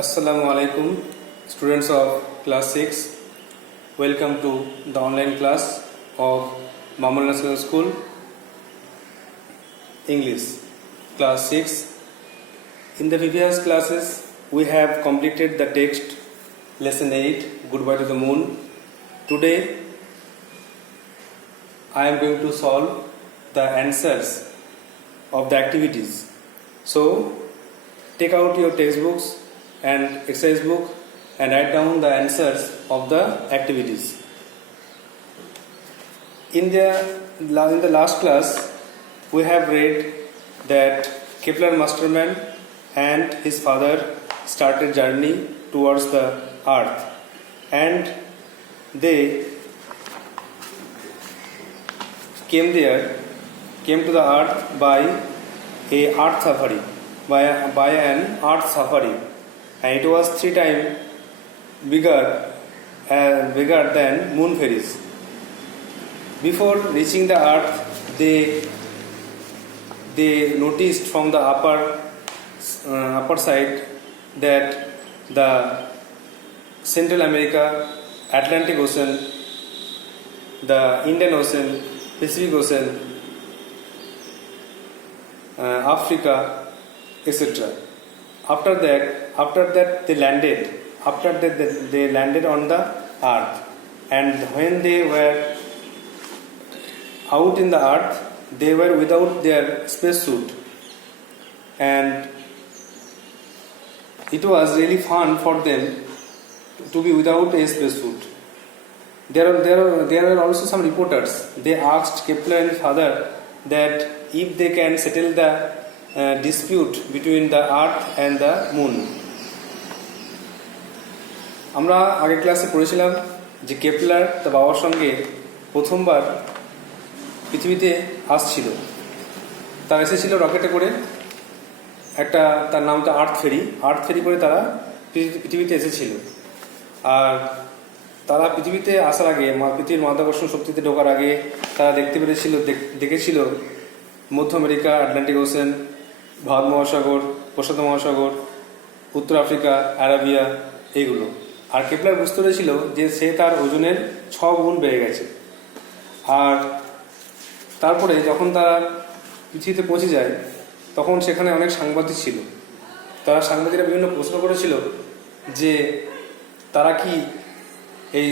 Assalamu alaikum, students of class 6. Welcome to the online class of Mamal National School English class 6. In the previous classes, we have completed the text lesson 8, Goodbye to the Moon. Today, I am going to solve the answers of the activities. So, take out your textbooks and exercise book and write down the answers of the activities. In the last class, we have read that Kepler Masterman and his father started journey towards the earth, and they came to the earth by an earth safari, and it was 3 times bigger than moon ferries. Before reaching the earth, they noticed from the upper side that the Central America, Atlantic Ocean, the Indian Ocean, Pacific Ocean, Africa, etc. After that they landed. After that they landed on the earth, and when they were out in the earth, they were without their spacesuit, and it was really fun for them to be without a spacesuit. There were also some reporters. They asked Kepler and his father that if they can settle the dispute between the earth and the moon. আমরা আগের ক্লাসে পড়েছিলাম যে কেপলার তার বাবার সঙ্গে প্রথমবার পৃথিবীতে আসছিল। তারা এসেছিল রকেটে করে, একটা তার নামটা আর্থ ফেরি করে তারা পৃথিবীতে এসেছিল। আর তারা পৃথিবীতে আসার আগে, পৃথিবীর মাধ্যাকর্ষণ শক্তিতে ঢোকার আগে তারা দেখেছিল মধ্য আমেরিকা, আটলান্টিক ওশেন, ভারত মহাসাগর, প্রশান্ত মহাসাগর, উত্তর আফ্রিকা, আরাবিয়া, এইগুলো। আর কেপলার বুঝতে পেরেছিল যে সে তার ওজনের 6 গুণ বেড়ে গেছে। আর তারপরে যখন তারা পৃথিবীতে পৌঁছে যায়, তখন সেখানে অনেক সাংবাদিক ছিল। তারা সাংবাদিকরা বিভিন্ন প্রশ্ন করেছিল যে তারা কি এই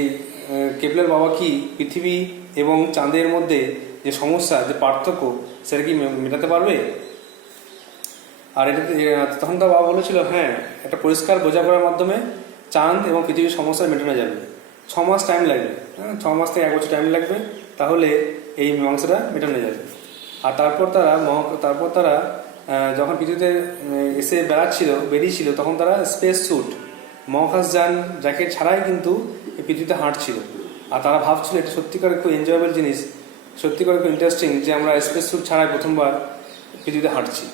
কেপলার বাবা কি পৃথিবী এবং চাঁদের মধ্যে যে সমস্যা, যে পার্থক্য, সেটা কি মেটাতে পারবে। আর তখন তার বাবা বলেছিল, হ্যাঁ, একটা পরিষ্কার বোঝাপড়ার মাধ্যমে চাঁদ এবং পৃথিবীর সমস্যা মেটানো যাবে। 6 মাস টাইম লাগবে, 6 মাস থেকে 1 বছর টাইম লাগবে, তাহলে এই মীমাংসাটা মেটানো যাবে। আর তারপর তারা যখন পৃথিবীতে এসে বেরিয়েছিল, তখন তারা স্পেস স্যুট, মহাকাশযান জ্যাকেট ছাড়াই কিন্তু এই পৃথিবীতে হাঁটছিল। আর তারা ভাবছিল এটা সত্যিকার খুব এনজয়েবল জিনিস, সত্যিকার খুব ইন্টারেস্টিং যে আমরা স্পেস স্যুট ছাড়াই প্রথমবার পৃথিবীতে হাঁটছি।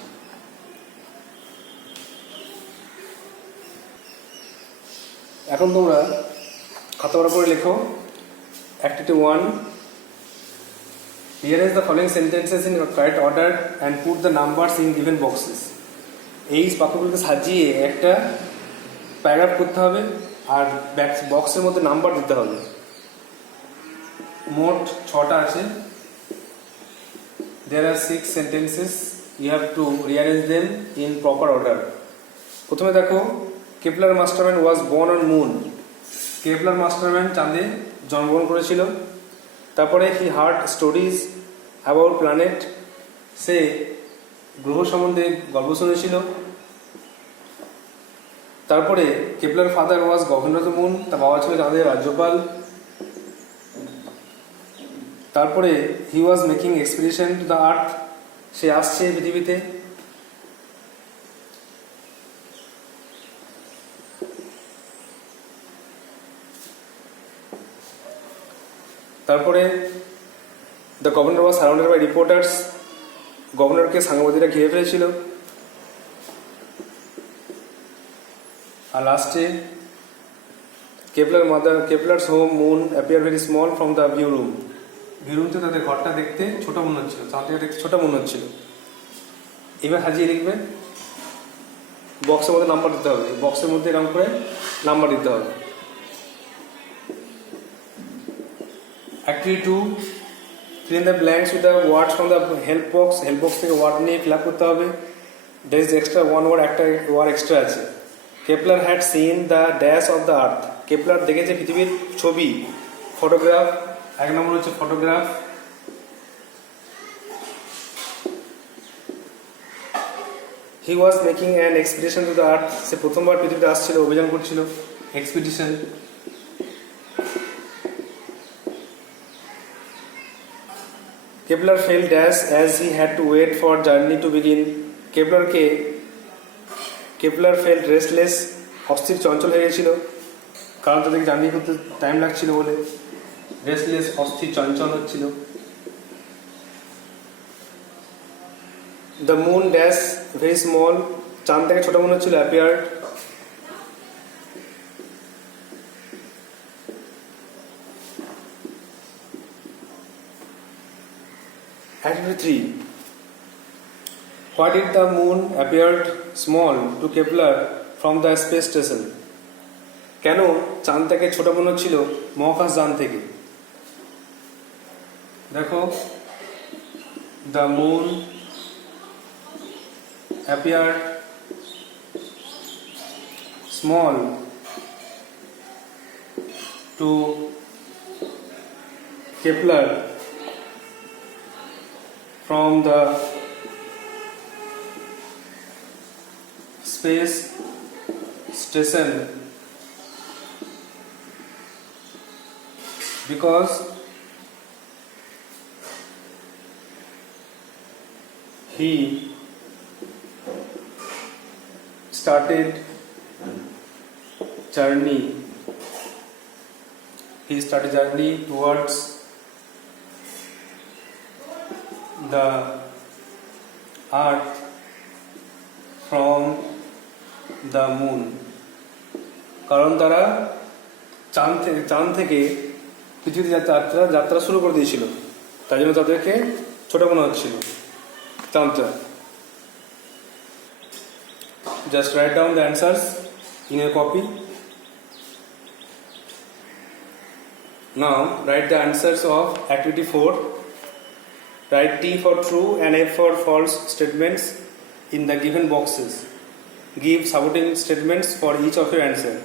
এখন তোমরা খাতা করে লেখো Activity 1. Rearrange the following sentences in correct order and put the numbers in given boxes. এই বাক্যগুলোকে সাজিয়ে একটা প্যারাগ্রাফ করতে হবে আর বক্সের মধ্যে নাম্বার দিতে হবে। মোট 6টা আছে। There are 6 sentences. You have to rearrange them in proper order. প্রথমে দেখো, Kepler Masterman was born on moon. Kepler Masterman চাঁদে জন্মগ্রহণ করেছিল। তারপরে he heard stories about planet, সে গ্রহ সম্বন্ধে গল্প শুনেছিল। তারপরে Kepler father was governor of the moon, তার বাবা ছিল চাঁদের রাজ্যপাল। তারপরে he was making expedition to the earth, সে আসছে পৃথিবীতে। তারপরে the governor was surrounded by reporters, গভর্নরকে সাংবাদিকরা ঘিরে ফেলেছিল। আর লাস্টে Kepler's home moon appear very small from the view room. View রুমতে তাদের ঘরটা দেখতে ছোট মনে হচ্ছিল, চাঁদটা দেখতে ছোট মনে হচ্ছিল। এবার সাজিয়ে লিখবে বক্সের মধ্যে নাম্বার দিতে হবে, বক্সের মধ্যে এরকম করে নাম্বার দিতে হবে। Activity 2, fill in the blanks with the words from the help box. Help box থেকে ওয়ার্ড নিয়ে ফিল আপ করতে হবে। There is extra one word, একটা ওয়ার্ড এক্সট্রা আছে। Kepler had seen the dash of the earth. Kepler দেখেছে পৃথিবীর ছবি, ফটোগ্রাফ। এক নম্বর হচ্ছে photograph. He was making an expedition to the earth. সে প্রথমবার পৃথিবীতে আসছিল, অভিযান করছিল, expedition. Kepler felt dash as he had to wait for journey to begin. Kepler felt restless, অস্থির চঞ্চল হয়ে গেছিল, কারণ তাদের জার্নি করতে টাইম লাগছিল বলে। রেস্টলেস, অস্থির চঞ্চল হচ্ছিল। The moon dash very small, চাঁদ থেকে ছোট মনে হচ্ছিল, appeared. Activity 3. Why did the moon appeared small to Kepler from the space station? কেন চাঁদ থেকে ছোট মনে হচ্ছিল মহাকাশ যান থেকে? দেখো, the moon appeared small to Kepler from the space station because he started journey towards the earth from the moon. কারণ তারা চাঁদ থেকে পৃথিবীতে যাত্রা শুরু করে দিয়েছিল, তাই জন্য তাদেরকে ছোট মনে হচ্ছিল চাঁদটা। Just write down the answers in a copy. Now write the answers of activity 4. Write T for true and F for false statements in the given boxes. Give supporting statements for each of your answer.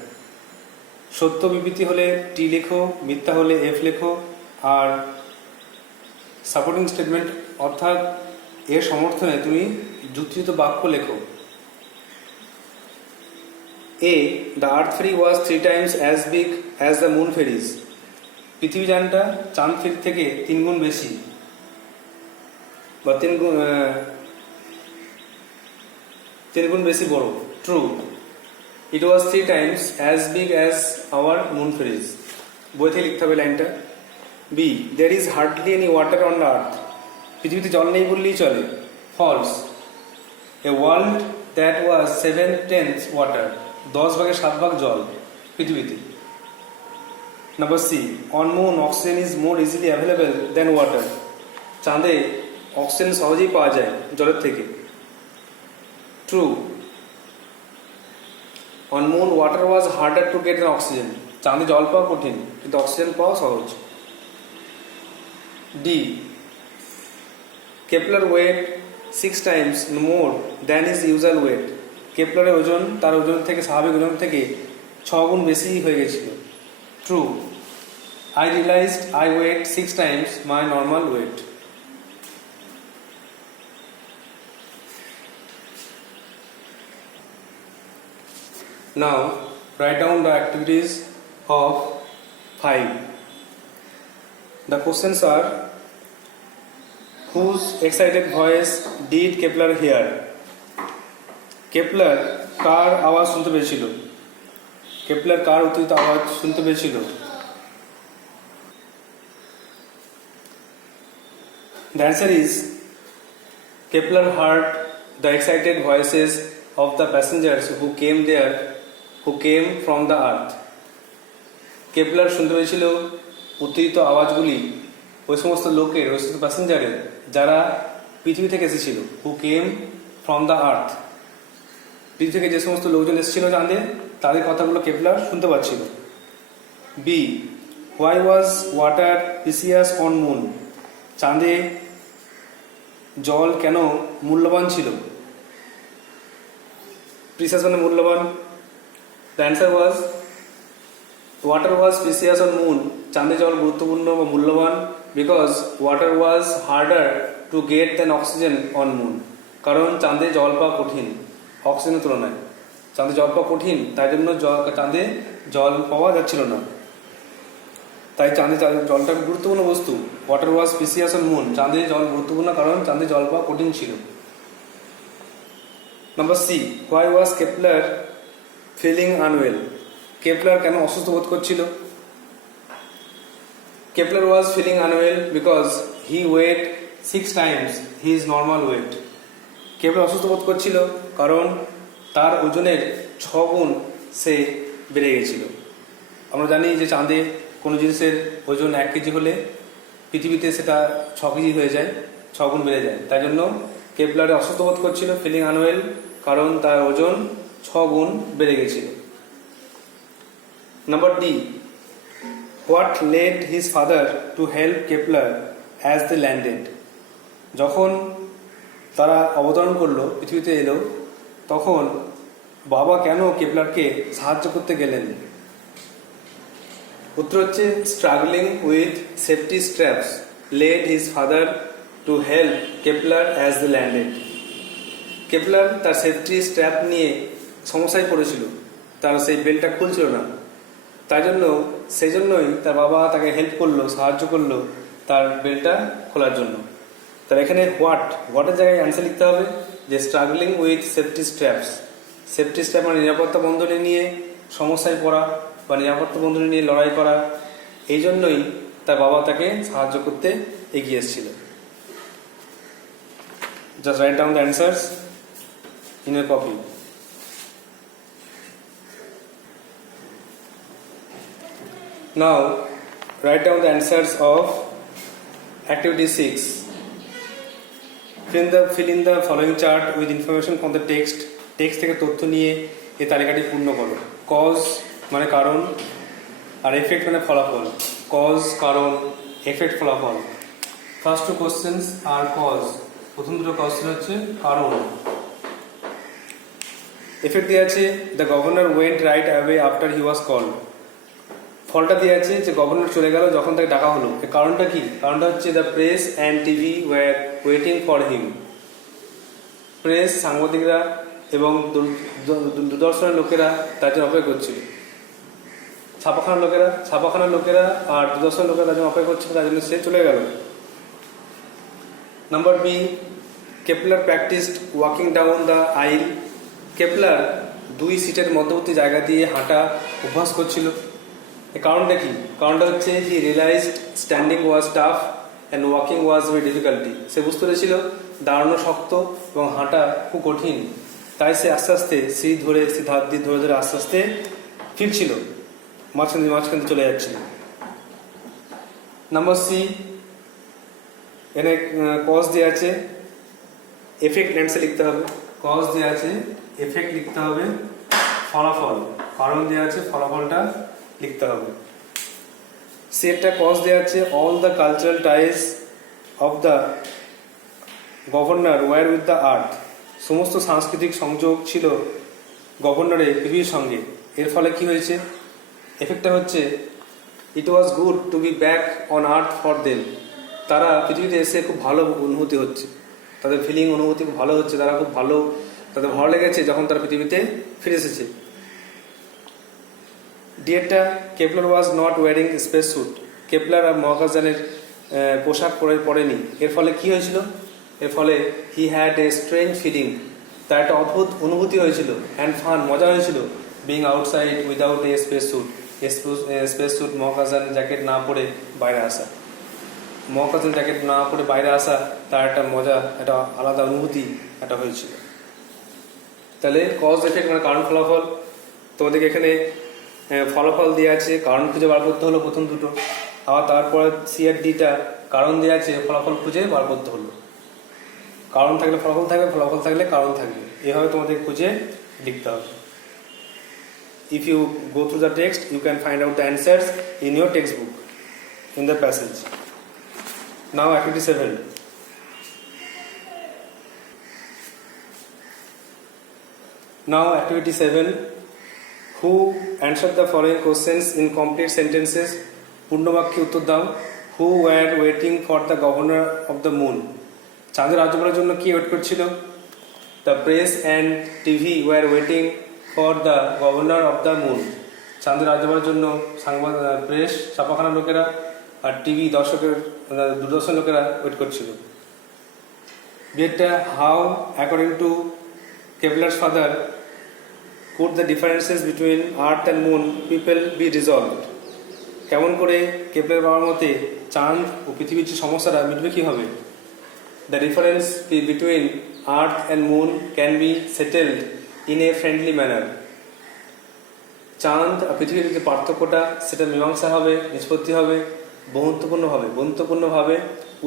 সত্য বিবৃতি হলে টি লেখো, মিথ্যা হলে এফ লেখো, আর supporting statement অর্থাৎ এর সমর্থনে তুমি যুক্তিযুক্ত বাক্য লেখো। A. The earth ferry was 3 times as big as the moon ferries. পৃথিবী যানটা চাঁদ ফেরি থেকে 3 গুণ বেশি, বা 3 গুণ বেশি বড়। True. It was 3 times as big as our moon ferries. বই থেকে লিখতে হবে লাইনটা। B. There is hardly any water on the earth. পৃথিবীতে জল নেই বললেই চলে। False. A world that was 7/10 water. 10 ভাগের 7 ভাগ জল পৃথিবীতে। Number C. On moon oxygen is more easily available than water. চাঁদে অক্সিজেন সহজেই পাওয়া যায় জলের থেকে। True. On moon water was harder to get than oxygen. চাঁদে জল পাওয়া কঠিন, কিন্তু অক্সিজেন পাওয়া সহজ। D. Kepler weighed 6 times more than his usual weight. কেপলারের ওজন তার ওজন থেকে, স্বাভাবিক ওজন থেকে 6 গুণ বেশি হয়ে গেছিল। True. I realized I weighed 6 times my normal weight. Now write down the activities of 5. The questions are: whose excited voice did Kepler hear? Kepler কার আওয়াজ শুনতে পেয়েছিল? কেপলার কার উত্তেজিত আওয়াজ শুনতে পেয়েছিল? The answer is Kepler heard the excited voices of the passengers who came from the earth. Kepler শুনতে পেয়েছিল উত্তেজিত আওয়াজগুলি ওই সমস্ত লোকের, ওই সমস্ত প্যাসেঞ্জারের যারা পৃথিবী থেকে এসেছিল, who came from the earth. পৃথিবী থেকে যে সমস্ত লোকজন এসেছিল চাঁদে তাদের কথাগুলো কেপলার শুনতে পাচ্ছিল। B, why was water precious on moon? চাঁদে জল কেন মূল্যবান ছিল? প্রিসিয়াস মানে মূল্যবান। The answer was water was precious on moon. চাঁদে জল গুরুত্বপূর্ণ বা মূল্যবান because water was harder to get than oxygen on moon. কারণ চাঁদে জল পাওয়া কঠিন অক্সিজেনের তুলনায়। চাঁদে জল পাওয়া কঠিন, তাই জন্য চাঁদে জল পাওয়া যাচ্ছিল না। তাই চাঁদে জলটা গুরুত্বপূর্ণ বস্তু। Water was precious on moon. চাঁদে জল গুরুত্বপূর্ণ কারণ চাঁদে জল পাওয়া কঠিন ছিল। Number C, why was Kepler feeling unwell? Kepler কেন অসুস্থ বোধ করছিল? Kepler was feeling unwell because he weight 6 times his normal weight. Kepler অসুস্থ বোধ করছিল কারণ তার ওজনের 6 গুণ সে বেড়ে গেছিল। আমরা জানি যে চাঁদে কোনো জিনিসের ওজন 1 কেজি হলে পৃথিবীতে সেটা 6 কেজি হয়ে যায়, 6 গুণ বেড়ে যায়। তাই জন্য কেপলারে অসুস্থ বোধ করছিল ফিলিং আনওয়েল, কারণ তার ওজন 6 গুণ বেড়ে গেছিল। Number D, what led his father to help Kepler as they landed? যখন তারা অবতরণ করলো, পৃথিবীতে এলো, তখন বাবা কেন কেপলারকে সাহায্য করতে গেলেন? উত্তর হচ্ছে struggling with safety straps led his father to help Kepler as they landed. Kepler তার সেফটি স্ট্র্যাপ নিয়ে সমস্যায় পড়েছিল, তার সেই বেল্টটা খুলছিল না। তাই জন্য সেই জন্যই তার বাবা তাকে হেল্প করলো, সাহায্য করলো তার বেল্টটা খোলার জন্য। তার এখানে হোয়াটের জায়গায় অ্যান্সার লিখতে হবে যে struggling with safety straps. Safety strap মানে নিরাপত্তা বন্ধনী নিয়ে সমস্যায় পড়া বা নিরাপত্তা বন্ধনী নিয়ে লড়াই করা। এই জন্যই তার বাবা তাকে সাহায্য করতে এগিয়ে এসেছিল। Just write down the answers in a copy. Now, write down the answers of activity 6. Fill in the following chart with information from the text. Text থেকে তথ্য নিয়ে এই তালিকাটি পূর্ণ করো। কজ মানে কারণ, আর এফেক্ট মানে ফলাফল। কজ কারণ, এফেক্ট ফলাফল। First two questions are cause. প্রথম দুটো কোশ্চেন হচ্ছে কারণ। এফেক্ট দিয়ে আছে the governor went right away after he was called. ফলটা দিয়ে আছে যে গভর্নর চলে গেল যখন তাকে ডাকা হলো। এর কারণটা কি? কারণটা হচ্ছে the press and TV were waiting for him. Press, সাংবাদিকরা এবং দূরদর্শনের লোকেরা তার জন্য অপেক্ষা করছিল। ছাপাখানার লোকেরা আর দূরদর্শনের লোকেরা তার জন্য অপেক্ষা করছিল, তার জন্য সে চলে গেল। Number B, Kepler practised walking down the aisle. Kepler 2 সিটের মধ্যবর্তী জায়গা দিয়ে হাঁটা অভ্যাস করছিল। এর কারণটা কি? কারণটা হচ্ছে he realised standing was tough and walking was very difficulty. সে বুঝতে পেরেছিল দাঁড়ানো শক্ত এবং হাঁটা খুব কঠিন। তাই সে আস্তে আস্তে সিঁড়ি ধরে ধার দিয়ে ধরে আস্তে আস্তে ফিরছিল, মাঝখানে চলে যাচ্ছিল। নাম্বার সি, এখানে কজ দেওয়া আছে, এফেক্ট অ্যান্সার লিখতে হবে। কজ দেওয়া আছে, এফেক্ট লিখতে হবে। ফলাফল, কারণ দেওয়া আছে, ফলাফলটা লিখতে হবে। সেটটা কজ দেওয়া আছে all the cultural ties of the governor were with the earth. সমস্ত সাংস্কৃতিক সংযোগ ছিল গভর্নরের পৃথিবীর সঙ্গে। এর ফলে কি হয়েছে? এফেক্টটা হচ্ছে it was good to be back on earth for them. তারা পৃথিবীতে এসে খুব ভালো অনুভূতি হচ্ছে, তাদের ফিলিং অনুভূতি খুব ভালো হচ্ছে, তারা খুব ভালো, তাদের ভালো লেগেছে যখন তারা পৃথিবীতে ফিরে এসেছে। ডিয়েটটা, Kepler was not wearing space suit. Kepler আর মহাকাশযানের পোশাক পরেনি। এর ফলে কি হয়েছিল? এর ফলে he had a strange feeling. তার একটা অদ্ভুত অনুভূতি হয়েছিল, অ্যান্ড ফান, মজা হয়েছিল, being outside without a space suit. Space suit মহাকাশযান জ্যাকেট না পরে বাইরে আসা, মহাকাশযান জ্যাকেট না পরে বাইরে আসা, তার একটা মজা, একটা আলাদা অনুভূতি একটা হয়েছিল। তাহলে কজ এফেক্ট মানে কারণ ফলাফল। তোমাদেরকে এখানে ফলাফল দেওয়া আছে, কারণ খুঁজে বার করতে হলো প্রথম দুটো। আবার তারপরে সি আর ডিটা কারণ দেওয়া আছে, ফলাফল খুঁজে বার করতে হলো। কারণ থাকলে ফলাফল থাকবে, ফলাফল থাকলে কারণ থাকবে। এভাবে তোমাদের খুঁজে লিখতে হবে। If you go through the text, you can find out the answers in your textbook, in the passage. Now activity 7. Now activity 7. Who answered the following questions in complete sentences? পূর্ণবাক্যে উত্তর দাও। Who were waiting for the governor of the moon? চাঁদের রাজ্যপালের জন্য কি ওয়েট করছিল? The press and TV were waiting for the governor of the moon. চাঁদের রাজ্যপালের জন্য সংবাদ প্রেস ছাপাখানার লোকেরা আর টিভি দূরদর্শন লোকেরা ওয়েট করছিল। How according to Kepler's father could the differences between earth and moon people be resolved? কেমন করে কেপলার বাবার মতে চাঁদ ও পৃথিবীর যে সমস্যাটা মিটবে কিভাবে? The difference between earth and moon can be settled in a friendly manner. চাঁদ আর পৃথিবীর যে পার্থক্যটা সেটা মীমাংসা হবে, নিষ্পত্তি হবে বন্ধুত্বপূর্ণভাবে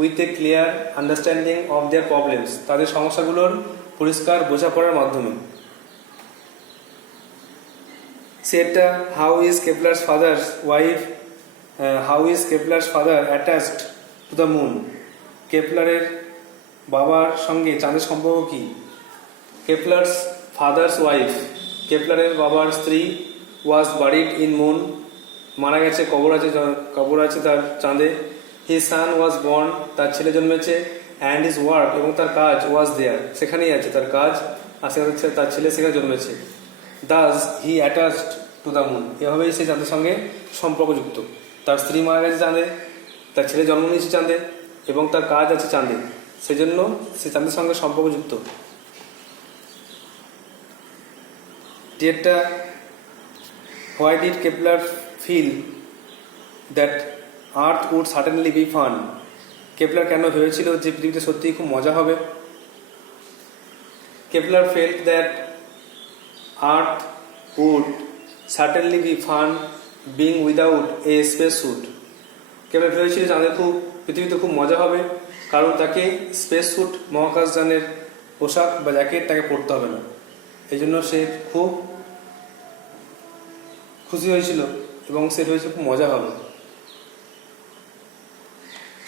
with a clear understanding of their problems, তাদের সমস্যাগুলোর পরিষ্কার বোঝাপড়ার মাধ্যমে। সেটা how is Kepler's father attached to the moon? কেপলারের বাবার সঙ্গে চাঁদের সম্পর্ক কি? কেপলার্স ফাদার্স ওয়াইফ, কেপলারের বাবার স্ত্রী, ওয়াজ বারিড ইন মুন, মারা গেছে, কবর আছে তার চাঁদে। হিজ সান ওয়াজ বর্ন, তার ছেলে জন্মেছে। অ্যান্ড হিজ ওয়ার্ক, এবং তার কাজ, ওয়াজ দেয়ার, সেখানেই আছে তার কাজ, আর তার ছেলে সেখানে জন্মেছে। দাস হি অ্যাটাচড টু দ্য মুন, এভাবেই সে চাঁদের সঙ্গে সম্পর্কযুক্ত। তার স্ত্রী মারা গেছে চাঁদে, তার ছেলে জন্ম নিয়েছে চাঁদে, এবং তার কাজ আছে চাঁদে, সেজন্য সে চাঁদের সঙ্গে সম্পর্কযুক্ত। যেটা Why did Kepler feel that Earth would certainly be fun? Kepler কেন ভেবেছিল যে পৃথিবীতে সত্যিই খুব মজা হবে? Kepler felt that Earth would certainly be fun being without a spacesuit. Kepler ভেবেছিল পৃথিবীতে খুব মজা হবে, কারণ তাকে স্পেস স্যুট, মহাকাশযানের পোশাক বা জ্যাকেট তাকে পরতে হবে না। এই জন্য সে খুব খুশি হয়েছিল এবং সে ভেবেছিল খুব মজা হবে।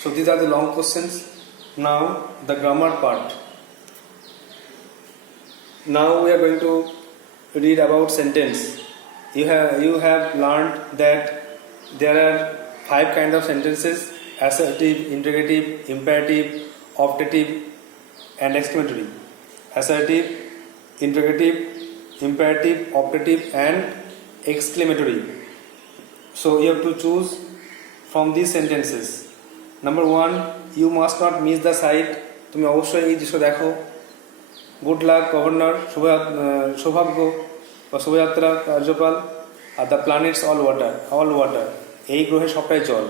So these are the long questions. Now the grammar part. Now we are going to read about sentence. You have learned that there are 5 kinds of sentences: assertive, interrogative, imperative, optative, and exclamatory. Assertive, interrogative, imperative, optative, and exclamatory. So you have to choose from these sentences. Number 1, you must not miss the sight. তুমি অবশ্যই এই দৃশ্য দেখো। Good luck governor, সৌভাগ্য বা শোভাযাত্রা রাজ্যপাল। আর দ্য প্ল্যানেটস অল ওয়াটার, এই গ্রহে সবটাই জল।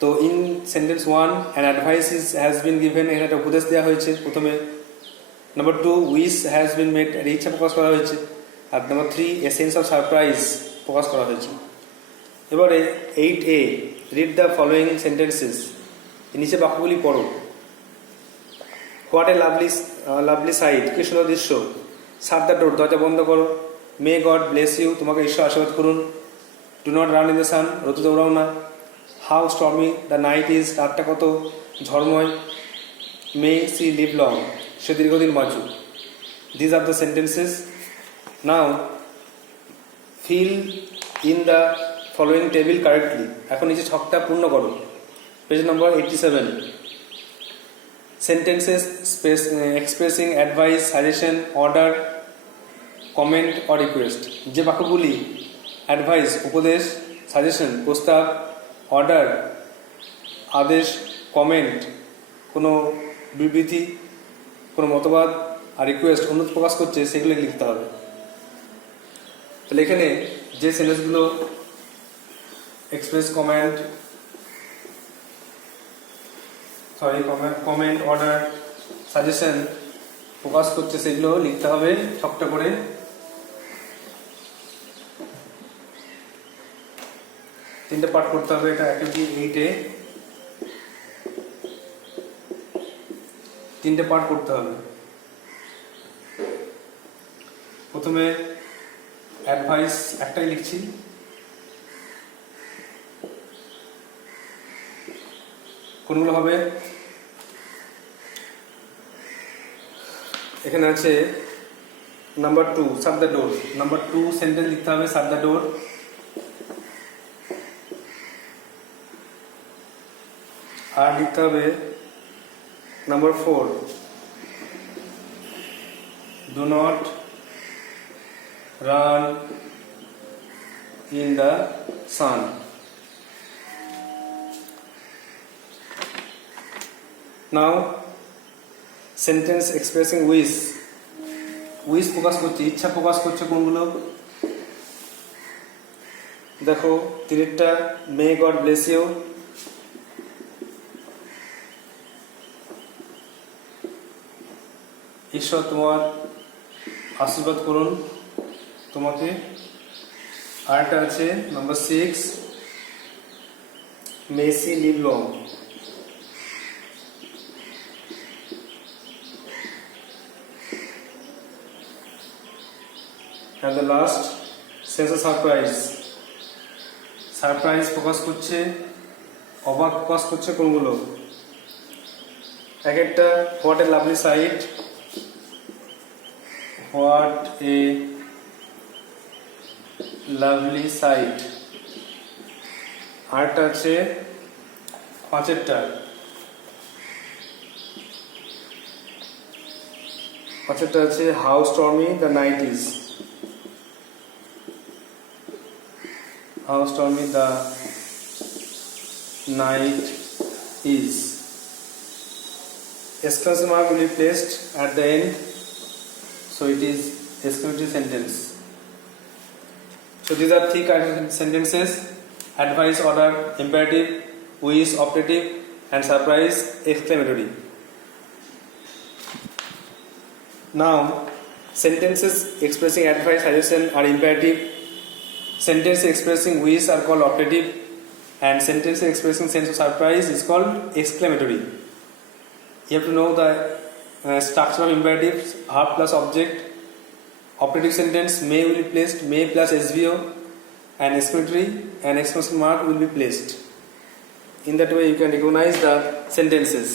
তো in sentence 1 an advice has been given, এখানে একটা উপদেশ দেওয়া হয়েছে প্রথমে। Number 2, wish has been made, এর ইচ্ছা প্রকাশ করা হয়েছে। আর number 3, a sense of surprise প্রকাশ করা হয়েছে। এবারে 8A, read the following sentences, নিচে বাক্যগুলি পড়ো। হোয়াট এ লাভলি সাইট, কি সুন্দর দৃশ্য। শাট দ্য ডোর, দরজা বন্ধ করো। মে গড ব্লেস ইউ, তোমাকে ঈশ্বর আশীর্বাদ করুন। Do not run in the sun, রোদে দৌড়াও না। How stormy the night is, রাতটা কত ঝড়ময়। মে সি লিভ লং, সে দীর্ঘদিন বাঁচুক। These are the sentences. Now fill in the following table correctly, এখন নিচে ছকটা পূর্ণ করো। Page number 87। Sentences expressing advice, suggestion, order, comment or request, যে বাক্যগুলি অ্যাডভাইস উপদেশ, সাজেশন প্রস্তাব, অর্ডার আদেশ, কমেন্ট কোনো বিবৃতি, কোনো মতবাদ, আর রিকোয়েস্ট অনুরোধ প্রকাশ করছে, সেগুলো লিখতে হবে। তাহলে এখানে যে সেন্টেন্সগুলো এক্সপ্রেস কমেন্ট অর্ডার, সাজেশন প্রকাশ করছে, সেগুলো লিখতে হবে ছকটা করে। তিনটে পার্ট করতে হবে, এটা অ্যাক্টিভিটি 8A, তিনটে পার্ট করতে হবে। প্রথমে অ্যাডভাইস একটাই লিখছি, কোনগুলো হবে? এখানে আছে নাম্বার 2 শাট দ্য ডোর। নাম্বার 2 সেন্টেন্স লিখতে হবে শাট দ্য ডোর। আর লিখতে হবে নাম্বার 4 do not run in the sun. Now sentence expressing wish. wish প্রকাশ করছে, ইচ্ছা প্রকাশ করছে কোনগুলো? দেখো তিনটা, মে গড ব্লেস ইউ, ঈশ্বর তোমার আশীর্বাদ করুন তোমাকে। আরেকটা আছে number 6 may she live long. and the last sense of surprise. Surprise প্রকাশ করছে, অবাক প্রকাশ করছে কোনগুলো? এক একটা what a lovely sight, what a lovely sight. আরেকটা আছে পাঁচেরটা আছে how stormy the night is. How stormy the night is. Exclamation mark will be placed at the end, so it is exclamatory sentence. So these are three kinds of sentences: advice, order, imperative, wish, optative, and surprise, exclamatory. Now, sentences expressing advice, suggestion are imperative. Sentences expressing wish are called optative, and sentences expressing sense of surprise is called exclamatory. You have to know the structure of imperatives: verb plus object. Optative sentence may will be placed, may plus SVO, and exclamatory and exclamation mark will be placed. In that way you can recognize the sentences.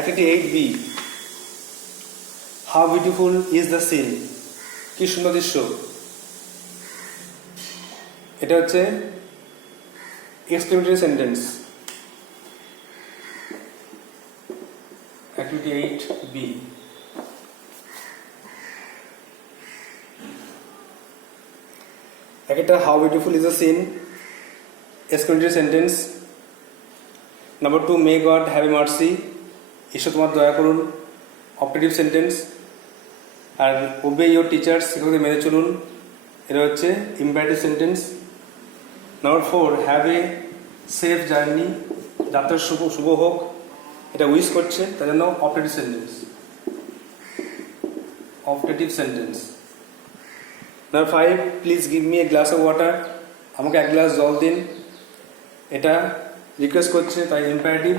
Activity 8B. How beautiful is the scene? কি সুন্দর দৃশ্য। এটা হচ্ছে exclamatory sentence. Activity 8B. একটা how beautiful is the scene, exclamatory sentence. Number 2 may God have mercy, ঈশ্বর তোমার দয়া করুন, অপটেটিভ সেন্টেন্স। আর ওবে ইয়োর টিচার্স, শিক্ষকদের মেনে চলুন, এটা হচ্ছে imperative sentence. Number 4 have a safe journey, যাত্রা শুভ হোক, এটা উইশ করছে, তার জন্য optative sentence. Optative sentence. Number 5 please give me a glass of water, আমাকে এক গ্লাস জল দিন, এটা রিকোয়েস্ট করছে, তাই imperative.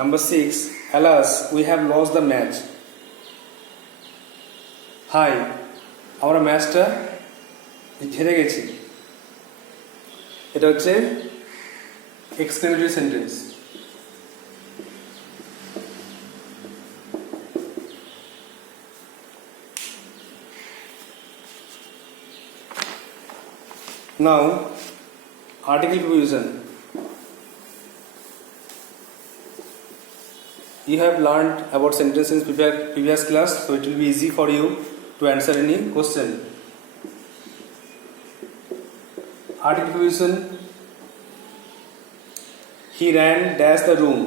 Number 6 alas we have lost the match. হাই, আমরা ম্যাচটা হেরে গেছি, এটা হচ্ছে exclamatory sentence. Now article preposition. You have learned about sentences in previous class, so it will be easy for you to answer any question. Article preposition. He ran dash the room.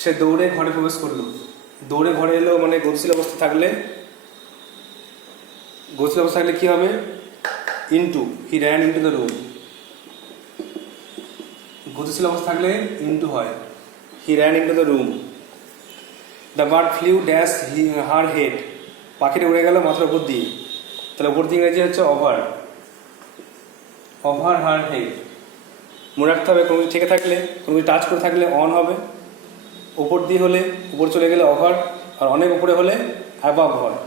সে দৌড়ে ঘরে প্রবেশ করলো। দৌড়ে ঘরে এলো মানে গতিশীল অবস্থা থাকলে কি হবে? Into. He ran into the room. গতিশীল অবস্থা থাকলে ইনটু হয়। He ran into the room. The bird flew dash her head, পাখিটা উড়ে গেল মাথার উপর দিয়ে, তাহলে উপর দিয়ে ইংরেজি হচ্ছে ওভার, ওভার হার হেড। মনে রাখতে হবে কোনো কিছু থেকে থাকলে, কোনো কিছু টাচ করে থাকলে অন হবে, উপর দিয়ে হলে উপর চলে গেলে ওভার, আর অনেক উপরে হলে অ্যাবাভ হয়।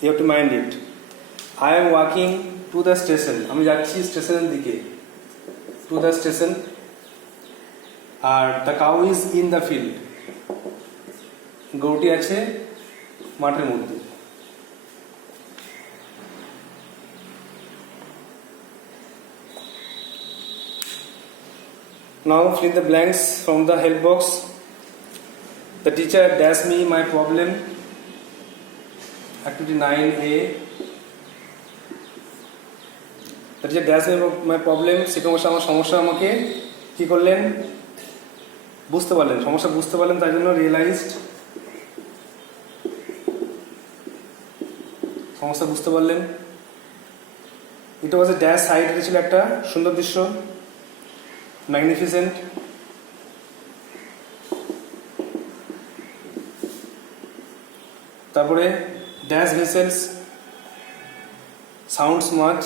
You have to mind it. I am walking to the station, আমি যাচ্ছি স্টেশনের দিকে, টু দ্য স্টেশন। আর the cow is in the field, গরুটি আছে মাঠের মধ্যে। Now fill in the blanks from the help box. The teacher dash me my problem. Activity 9A. The teacher dash me my problem. সেখানে আমার সমস্যা আমাকে কি করলেন, বুঝতে পারলেন, সমস্যা বুঝতে পারলেন, তাই জন্য রিয়েলাইজড, সমস্যা বুঝতে পারলেন। এটা ওয়াজ এ ড্যাশ সাইড, এটা ছিল একটা সুন্দর দৃশ্য, ম্যাগনিফিসেন্ট। তারপরে dash vessels sounds much,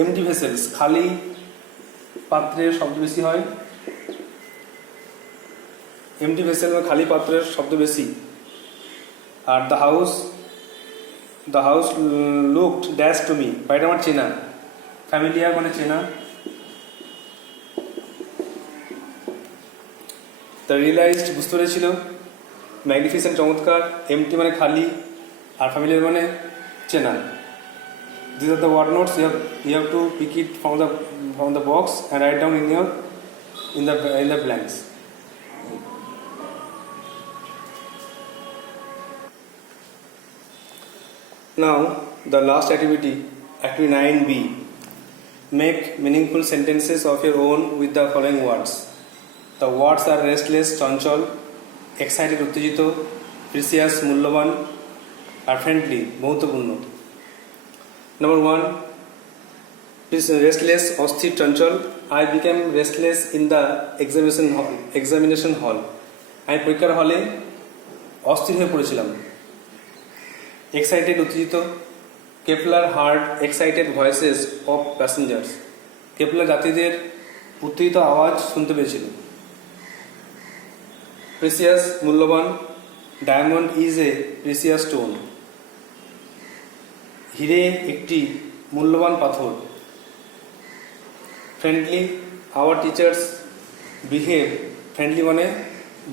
empty vessels খালি পাত্রের শব্দ বেশি হয়, এমটি ভেসেল খালি পাত্রের শব্দ বেশি। Are the house looked dash to me, বাড়িটা আমার চেনা, ফ্যামিলিয়ার মানে চেনা। দ্য রিয়েলাইজড বুঝতে পেরেছিল, ম্যাগনিফিসেন্ট চমৎকার, এমটি মানে খালি, আর ফ্যামিলিয়ার মানে চেনা। These are the word notes. You have to pick it from the box and write down in the blanks. Now the last activity, activity 9B. Make meaningful sentences of your own with the following words. The words are restless, চঞ্চল, excited, উত্তেজিত, precious, মূল্যবান, আর friendly, বন্ধুত্বপূর্ণ। Number 1, restless, অস্থির, চঞ্চল। I became restless in the examination hall. আমি পরীক্ষার হলে অস্থির হয়ে পড়েছিলাম। Excited, উত্তেজিত। Kepler heard excited voices of passengers. Kepler যাত্রীদের উত্তেজিত আওয়াজ শুনতে পেয়েছিল। Precious, মূল্যবান। Diamond is a precious stone. হিরে একটি মূল্যবান পাথর। Friendly, our teachers behave, friendly মানে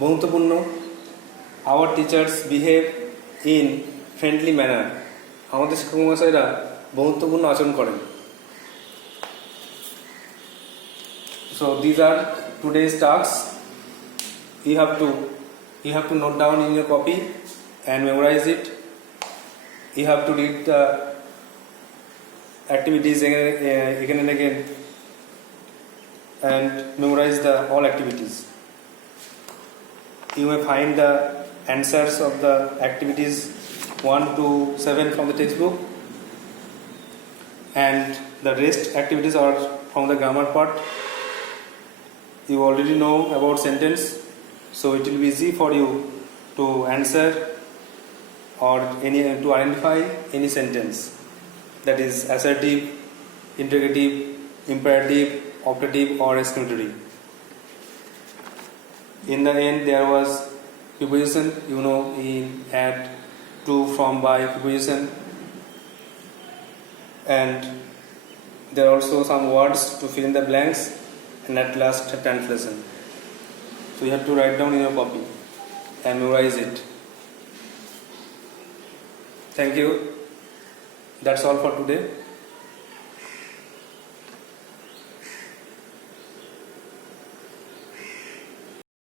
বন্ধুত্বপূর্ণ, our teachers behave in friendly manner, আমাদের শিক্ষক মহাশয়রা বন্ধুত্বপূর্ণ আচরণ করেন। So these are today's tasks. You have to note down in your copy and memorize it. You have to read the activities again and again and memorize all activities. You may find the answers of the activities 1 to 7 from the textbook, and the rest activities are from the grammar part. You already know about sentence, so it will be easy for you to answer or to identify any sentence, that is assertive, interrogative, imperative, optative or exclamatory. In the end there was preposition, in, at, to, from, by preposition, and there are also some words to fill in the blanks, and at last translation. So you have to write down in your copy and memorize it. Thank you. That's all for today.